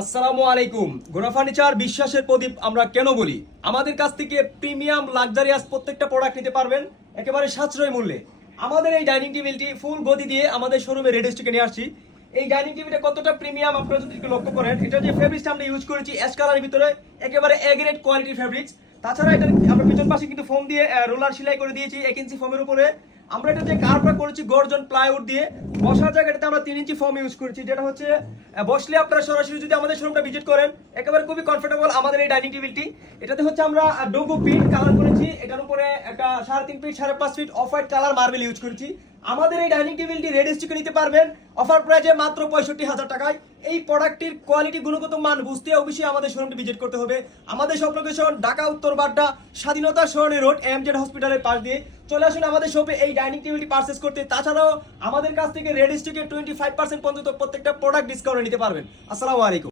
আসসালামু আলাইকুম। গোনা ফার্নিচার বিশ্বাসের প্রদীপ আমরা কেন বলি? আমাদের কাছ থেকে প্রিমিয়াম লাক্সারিয়াস প্রত্যেকটা প্রোডাক্ট নিতে পারবেন একেবারে সাশ্রয় মূল্যে। আমাদের এই ডাইনিং টেবিলটি ফুল গদি দিয়ে আমাদের শোরুমে রেড স্টকে নিয়ে আসছি। এই ডাইনিং টেবিলটা কতটা প্রিমিয়াম আপনারা যদি একটু লক্ষ্য করেন, এটা যে ফেব্রিক্সটা আমরা ইউজ করেছি অ্যাশ কালারের ভিতরে একেবারে এ গ্রেড কোয়ালিটির ফেব্রিক্স। তাছাড়া এটা আমরা পিছন পাশে কিন্তু ফোম দিয়ে রোলার সেলাই করে দিয়েছি 1 ইঞ্চি ফোমের উপরে। আমরা এটা যে কার্ভটা করেছি গর্জন প্লাইউড দিয়ে। বসার জায়গাটাতে আমরা 3 ইঞ্চি ফোম ইউজ করেছি, যেটা হচ্ছে বসলে আপনারা সরাসরি যদি আমাদের শোরুমটা ভিজিট করেন একেবারে খুবই কমফোর্টেবল আমাদের এই ডাইনিং টেবিলটি। এটাতে হচ্ছে আমরা ডোগো পিট কালার করেছি, এটার উপরে একটা 3.5 feet 5.5 feet off white colour marble use করেছি। আমাদের এই ডাইনিং টেবিলটি রেড স্টকে নিতে পারবেন অফার প্রাইজে মাত্র 65,000 টাকায়। এই প্রোডাক্টটির কোয়ালিটি গুণগত মান বুঝতে অবশ্যই আমাদের শোরুমটি ভিজিট করতে হবে। আমাদের সব লোকেশন ঢাকা উত্তর বাড্ডা স্বাধীনতা সরণি রোড এমজেড হসপিটালের পাশ দিয়ে। চলে আসুন আমাদের শপে এই ডাইনিং টেবিলটি পারচেজ করতে। তাছাড়াও আমাদের কাছ থেকে রেড স্টকে 25% পর্যন্ত প্রত্যেকটা প্রোডাক্ট ডিসকাউন্ট নিতে পারবেন। আসসালামু আলাইকুম।